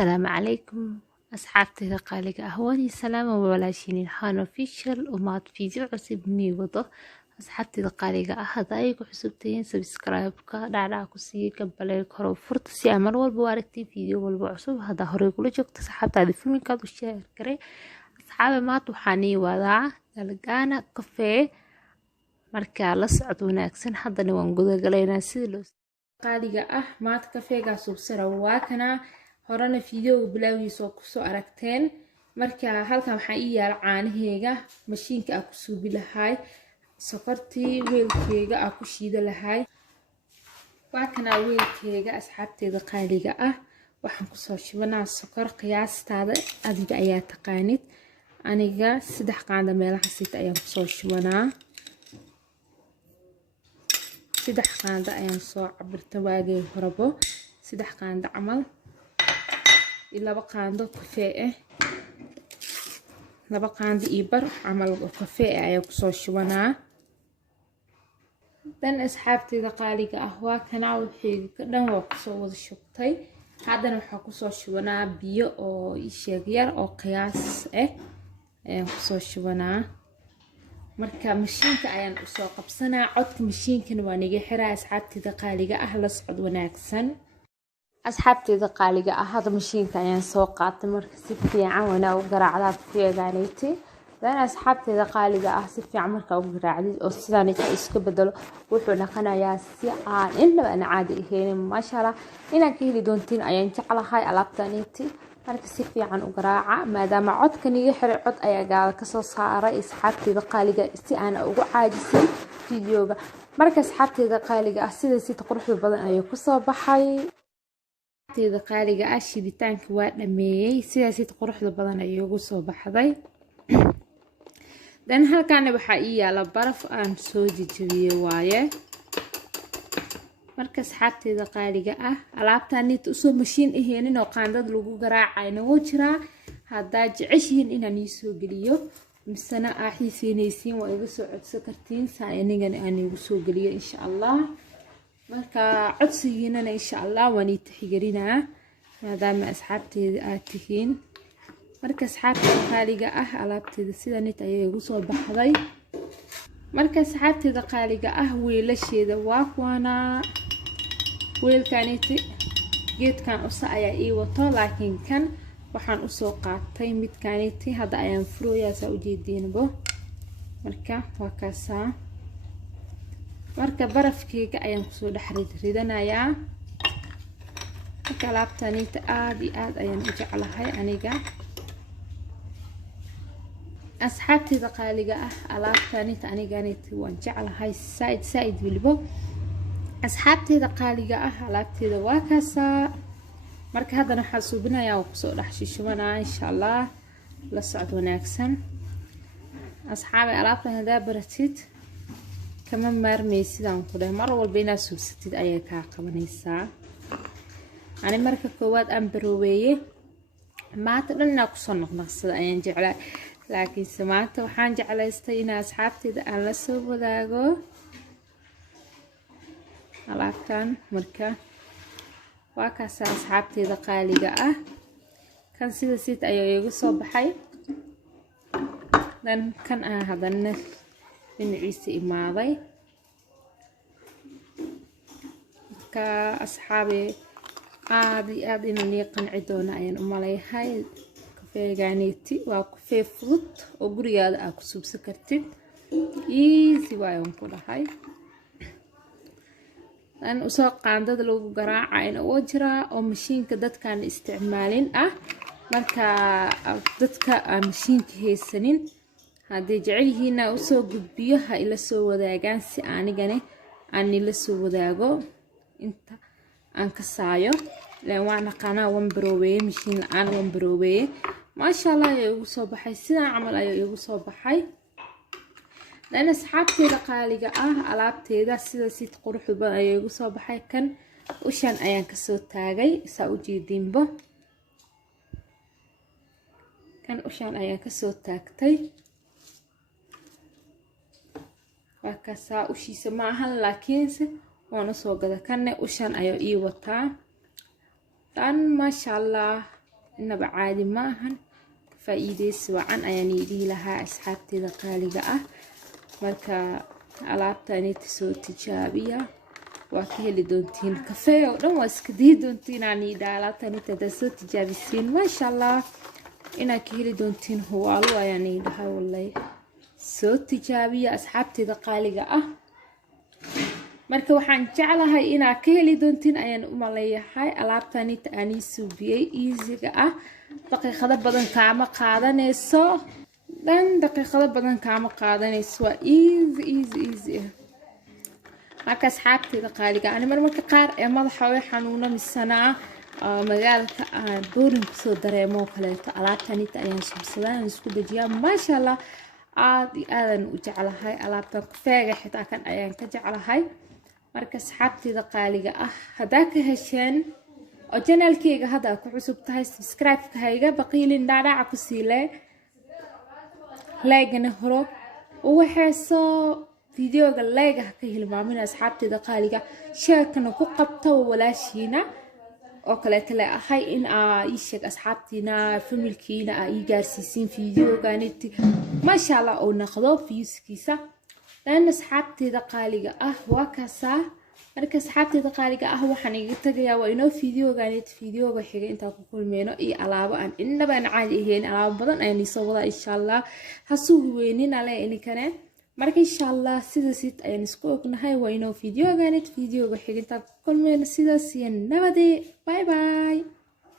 السلام عليكم أصحابتي قالك أهواني سلام وبلاشين الحان اوفيشال وماد فيديو عصب وضو أصحابتي قالك أهدايك وحسبتين سبسكرايبك دعنا كسي كباليك هرو فرطسي أمر والبواركتي فيديو والبعصب هذا هريق لجوك تصحابت هذا فيلم كادو الشهر كري أصحابي ما توحاني وضع دلقانا كفي marka la socod wanaagsan haddana waan guda galaynaa sida loo qaaliga ah maad kafeega subsara waa kana horena fiidiyowga bilowgiisa oo ku soo aragteen marka halkan waxa ii yaal caanaheega mashiinka aan ku suubi lahaay sokortii weelkeega aan ku shiida lahaay waa kana weelkeega asxaabteeda qaaliga ah waxaan ku soo shibanaa sokor qiyaastaada adiga ayaa taqaanid aniga 3 qaanda meelaha sita ayaan ku soo shibanaa 3 qaanda ayaan soo cabirta waagay horabo 3 qaanda camal iyo 2 qaando kafee ah 2 qaando iyo bar camal oo kafee ah ayaan ku soo shubanaa dan asxaabteeda qaaliga ah waa kana wixii ka dhan waa ku soo wada shubtay haddana waxa ku soo shubanaa biyo oo isheeg yar oo qiyaas ah ayaan ku soo shubanaa marka mashiinka ayaan u soo qabsanaa codka mashiinkana waa niga xiraa asxaabteeda qaaliga ah la socod wanaagsan asxaabteeda qaaliga ah hada mashiinka ayaan soo qaatay marka si fiican wana u garaacdaa fiigaanayti dan asxaabteeda qaaliga ah si fiican marka u garaacdid oo sidaan iska bedelo wuxuu dhaqanayaa si aan inaba aan caadi ahayn maasha Allah inaan ka heli doontiin ayaan jeclahay alaabtaanayti marka si fiican u garaaca maadaama codkan iga xiray cod ayaa gaal ka soo saaray asxaabteeda qaaliga si aan ugu caajisin fiidiyowga marka asxaabteeda qaaliga ah sida si quruxda badan ayuu ku soo baxay asxaabteeda qaaliga ah shiditaanka waa dhameeyay sida si quruxda badan ayuu ugu soo baxday dan halkaan waxa ii yaala baraf aan soo jijibiyay waaye marka asxaabteeda qaaliga ah alaabtaan nit u soo mashiin aheenin oo qaandad lagu garaacayna wuu jiraa hadda jeceshiin inaan ii soo geliyo misana aaxiisinaysiin waa iga soo codsan kartiin saa anigan aan igu soo geliyo insha Allah marka codsigiinana insha Allah waan ii tixgelinaa maadaama asxaabteeda aad tihiin marka asxaabteeda qaaliga ah alaabteeda sida nit ayay igu soo baxday marka asxaabteeda qaaliga ah weelasheeda waa kuwana weelkaaniti geedkan usa ayaa ii wato laakiin kan waxaan u soo qaatay midkaaniti hadda ayaan furooyaa saa u jeediinbo marka waa kaasa marka barafkeega ayaan ku soo ridanayaa marka alaabtaanita aad iyo aad ayaan u jeclahay aniga asxaabteeda qaaliga ah alaabtaanita anigaaniti waan jeclahay saaid wilibo asxaabteeda qaaliga ah alaabteeda waa kaasa marka haddana waxaan suubinayaa oo ku soo shishubanaa insha Allah la socod wanaagsan asxaabi alaabtan hadaa baratid kama maarmaysidaan ku dhahay mar walba inaad suubsatid ayay kaa qabanaysaa ani marka koowaad aan barooweeye maanta dhan inaan kusoo noqnoqsada ayaan jeclaa laakiin maanta waxaan jeclaystay in asxaabteeda aan la soo wadaago alaabtan marka waa kaas asxaabteeda qaaliga ah kan sida siid ayuu igu soo baxay dan kan aan hadana dhinaciisa imaaday ka asxaabi aad inaan qanci doono ayaan u maleeyahay kafeegaaniti waa kafee fudud oo gurigaada aad ku suubsan kartid easy waan ku dhahay aan u soo qaandada lagu garaacayna oo jira oo mashiinka dadkaan isticmaalin ah marka dadka aan mashiinka haysanin hadii jecel yihiin u soo gudbiyo ha ila soo wadaagaan si anigana aan ila soo wadaago inta aan ka saayo leen waana qana wan baroowe mashiin aan wan baroowe ma sha Allah ay ugu soo baxay sida camal ay ugu soo baxay dan asxaabteeda qaaliga ah alaabteeda sida si quruxda badan ay ugu soo baxay kan ushan ayaan ka soo taagay saa u jeedinbo kan ushan ayaan ka soo taagtay waa ka saa ushiisa ma ahan laakiin waan soo gada kan ushan ayo ii wataa dan ma sha Allah إنما عادي maahan faa'iideysi wacan ayaan idii lahaa asxaabteeda qaaliga ah marka alaabtani soo tijaabiya waa ka heli doontiin kafee oo dhan waa iska dii doontiin aan idhaa alaabtani soo tijaabisiin maasha Allah inaad ka heli doontiin huwaalo ayaan idhaa wallahi soo tijaabiya asxaabteeda qaaliga ah marka waxaan jeclahay inaad ka heli doontiin ayaan u maleeyahay alaabtani aan suubiyay easy-ga ah daqiiqado badan kaama qaadanayso waa easy marka asxaabteeda qaaliga ani marmarka qaar ee madaxa way xanuuna misanaa magaalka aan boorin kusoo dareemo kaleeto alaabtani ayaan subsadaan isku dajiyaa maasha Allah aad iyo aadan u jeclahay alaabtan kafeega xitaa kan ayaan ka jeclahay marka asxaabteeda qaaliga ah hadaa ka hesheen oo channelkayga hada ku cusub tahay subscribe ka hayga baqiilin dhaadhaca ku siile like-na horo waxayso videoga like ka hilmaamin asxaabteeda qaaliga share-kana ku qabto walaashiina oo kale tale ahay in ii sheeg asxaabtiina familkiina ii gaarsiisin videoganiti ma sha Allah oo naqdo viewskiisa dan asxaabteeda qaaliga ah waa kaasa marka asxaabteeda qaaliga ah waxaan iga tagayaa waa inoo videoga xiga inta ku kulmeeno iyo alaabo aan inaba aan caadi ahayn alaabo badan ayaan soo wadaa insha Allah hasuugi weynina le inikane marka insha Allah sidaas ayaan isku ognahay waa inoo videoga xiga inta ku kulmeeno sidaas iyo nabadee bye bye